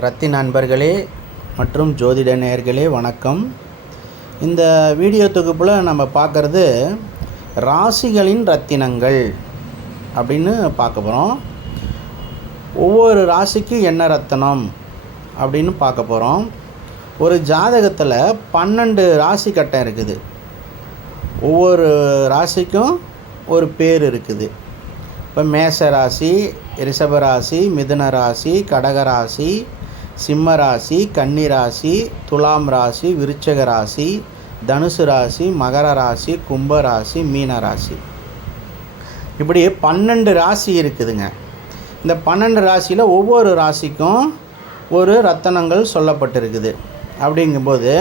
ரத்தி நண்பர்களே மற்றும் ஜோதிட நேயர்களே வணக்கம். இந்த வீடியோ தொகுப்பில் நம்ம பார்க்குறது ராசிகளின் ரத்தினங்கள் அப்படின்னு பார்க்க போகிறோம். ஒவ்வொரு ராசிக்கு என்ன ரத்தினம் அப்படின்னு பார்க்க போகிறோம். ஒரு ஜாதகத்தில் 12 ராசி கட்டம் இருக்குது. ஒவ்வொரு ராசிக்கும் ஒரு பேர் இருக்குது. இப்போ மேச ராசி, ரிஷப ராசி, மிதுன ராசி, கடக ராசி, சிம்ம ராசி, கன்னி ராசி, துலாம் ராசி, விருச்சக ராசி, தனுசு ராசி, மகர ராசி, கும்ப ராசி, மீன ராசி, இப்படி 12 ராசி இருக்குதுங்க. இந்த 12 ராசியில் ஒவ்வொரு ராசிக்கும் ஒரு ரத்தனங்கள் சொல்லப்பட்டிருக்குது. அப்படிங்கும்போது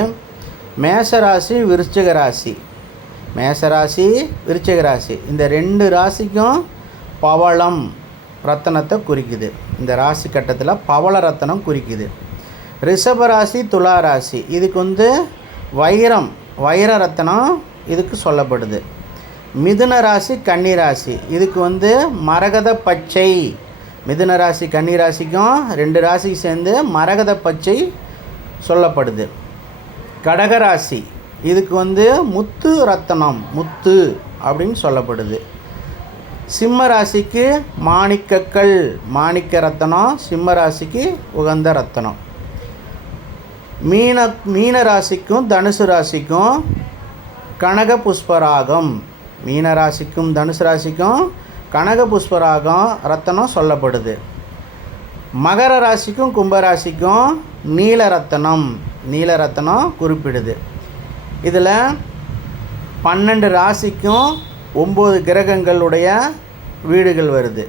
மேசராசி, விருச்சிக ராசி, மேசராசி, விருச்சிக ராசி, இந்த 2 ராசிக்கும் பவளம் ரத்தனத்தை குறிக்குது. இந்த ராசி கட்டத்தில் பவள ரத்தனம் குறிக்குது. ரிஷபராசி, துலா ராசி, இதுக்கு வைர ரத்தனம் இதுக்கு சொல்லப்படுது. மிதுன ராசி, கன்னி ராசி, இதுக்கு மரகத பச்சை. மிதுன ராசி கன்னி ராசிக்கும் 2 ராசிக்கு சேர்ந்து மரகத பச்சை சொல்லப்படுது. கடகராசி, இதுக்கு முத்து ரத்தனம், முத்து அப்படின்னு சொல்லப்படுது. சிம்ம ராசிக்கு மாணிக்கக்கல், மாணிக்க ரத்தனம் சிம்ம ராசிக்கு உகந்த ரத்தனம். மீன ராசிக்கும் தனுசு ராசிக்கும் கனக புஷ்பராகம், மீன ராசிக்கும் தனுசு ராசிக்கும் கனக புஷ்பராகம் ரத்தனம் சொல்லப்படுது. மகர ராசிக்கும் கும்பராசிக்கும் நீல ரத்தனம், நீல ரத்தனம் குறிப்பிடுது. இதில் 12 ராசிக்கும் 9 கிரகங்களுடைய வீடுகள் வருது.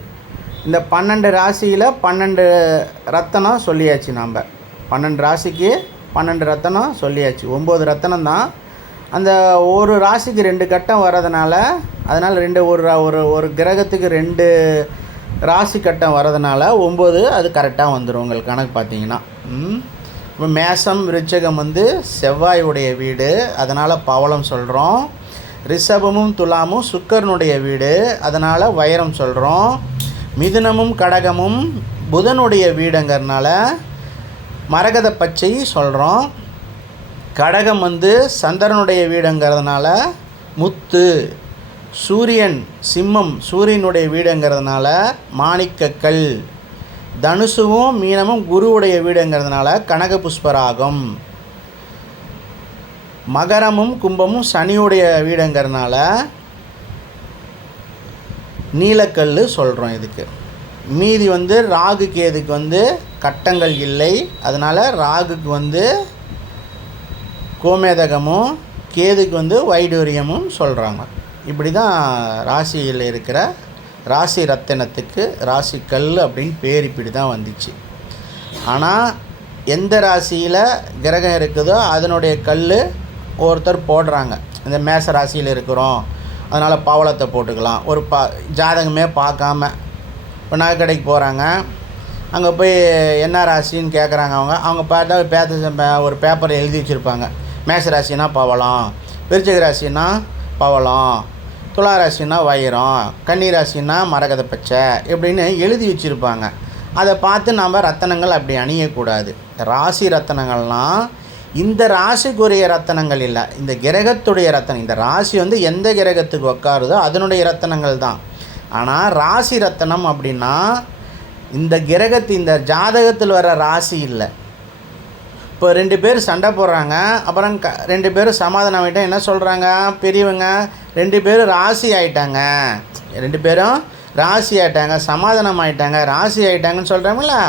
இந்த 12 ராசியில் 12 ரத்தனம் சொல்லியாச்சு. நாம் 12 ராசிக்கு 12 ரத்தனம் சொல்லியாச்சு. 9 ரத்தனம் தான். அந்த ஒரு ராசிக்கு 2 கட்டம் வர்றதுனால, அதனால் ஒரு கிரகத்துக்கு 2 ராசி கட்டம் வர்றதுனால 9 அது கரெக்டாக வந்துடும் உங்களுக்கு கணக்கு பார்த்தீங்கன்னா. இப்போ மேசம் விருச்சகம் செவ்வாயுடைய வீடு, அதனால் பவளம் சொல்கிறோம். ரிஷபமும் துலாமும் சுக்கரனுடைய வீடு, அதனால் வைரம் சொல்கிறோம். மிதுனமும் கடகமும் புதனுடைய வீடுங்கிறதுனால மரகத பச்சை சொல்கிறோம். கடகம் சந்திரனுடைய வீடுங்கிறதுனால முத்து. சூரியன் சிம்மம் சூரியனுடைய வீடுங்கிறதுனால மாணிக்கக்கல். தனுசுவும் மீனமும் குருவுடைய வீடுங்கிறதுனால கனக புஷ்பராகம். மகரமும் கும்பமும் சனியுடைய வீடுங்கிறதுனால நீலக்கல் சொல்கிறோம். இதுக்கு மீதி ராகு கேதுக்கு கட்டங்கள் இல்லை, அதனால் ராகுக்கு கோமேதகமும் கேதுக்கு வைடூரியமும் சொல்கிறாங்க. இப்படி தான் ராசியில் இருக்கிற ராசி ரத்தினத்துக்கு ராசி கல் அப்படின்னு பேர் இப்படி தான் வந்துச்சு. ஆனால் எந்த ராசியில் கிரகம் இருக்குதோ அதனுடைய கல் ஒருத்தர் போடுறாங்க. இந்த மேச ராசியில் இருக்கிறோம், அதனால் பவளத்தை போட்டுக்கலாம். ஒரு ஜாதகமே பார்க்காம இப்போ நகை கடைக்கு போகிறாங்க, அங்கே போய் என்ன ராசின்னு கேட்குறாங்க. அவங்க பார்த்தா ஒரு பேப்பரை எழுதி வச்சுருப்பாங்க. மேச ராசினா பவளம், விருச்சிக ராசினா பவளம், துலா ராசினா வைரம், கன்னி ராசினா மரகத பச்சை இப்படின்னு எழுதி வச்சுருப்பாங்க. அதை பார்த்து நம்ம ரத்தனங்கள் அப்படி அணியக்கூடாது. ராசி ரத்தனங்கள்லாம் இந்த ராசிக்குரிய ரத்தனங்கள் இல்லை, இந்த கிரகத்துடைய ரத்தனம். இந்த ராசி எந்த கிரகத்துக்கு உட்காருதோ அதனுடைய ரத்தனங்கள் தான். ஆனால் ராசி ரத்தனம் அப்படின்னா இந்த இந்த ஜாதகத்தில் வர ராசி இல்லை. இப்போ 2 பேர் சண்டை போடுறாங்க, அப்புறம் 2 பேரும் சமாதானம் ஆகிட்டா என்ன சொல்கிறாங்க பெரியவங்க, 2 பேரும் ராசி ஆகிட்டாங்க, 2 பேரும் ராசி ஆகிட்டாங்க, சமாதானம் ஆகிட்டாங்க, ராசி ஆகிட்டாங்கன்னு சொல்கிறாங்களா.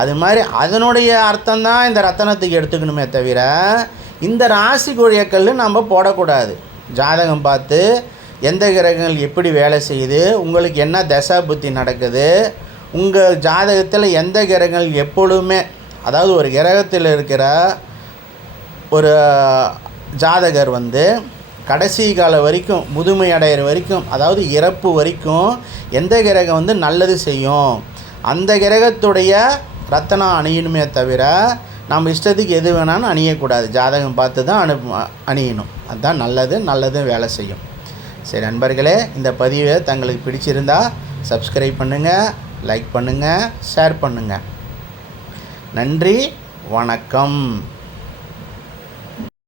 அது மாதிரி அதனுடைய அர்த்தம்தான் இந்த ரத்தனத்துக்கு எடுத்துக்கணுமே தவிர இந்த ராசிக்குரிய கல் நம்ம போடக்கூடாது. ஜாதகம் பார்த்து எந்த கிரகங்கள் எப்படி வேலை செய்யுது, உங்களுக்கு என்ன தசா புத்தி நடக்குது, உங்கள் ஜாதகத்தில் எந்த கிரகங்கள் எப்பொழுதுமே, அதாவது ஒரு கிரகத்தில் இருக்கிற ஒரு ஜாதகர் கடைசி காலம் வரைக்கும் முதுமை அடைகிற வரைக்கும், அதாவது இறப்பு வரைக்கும் எந்த கிரகம் நல்லது செய்யும் அந்த கிரகத்துடைய ரத்தனம் அணியணுமே தவிர நம்ம இஷ்டத்துக்கு எது வேணாலும் அணியக்கூடாது. ஜாதகம் பார்த்து தான் அணியணும். அதுதான் நல்லது வேலை செய்யும். சரி நண்பர்களே, இந்த பதிவை தங்களுக்கு பிடிச்சிருந்தால் சப்ஸ்கிரைப் பண்ணுங்கள், லைக் பண்ணுங்கள், ஷேர் பண்ணுங்கள். நன்றி, வணக்கம்.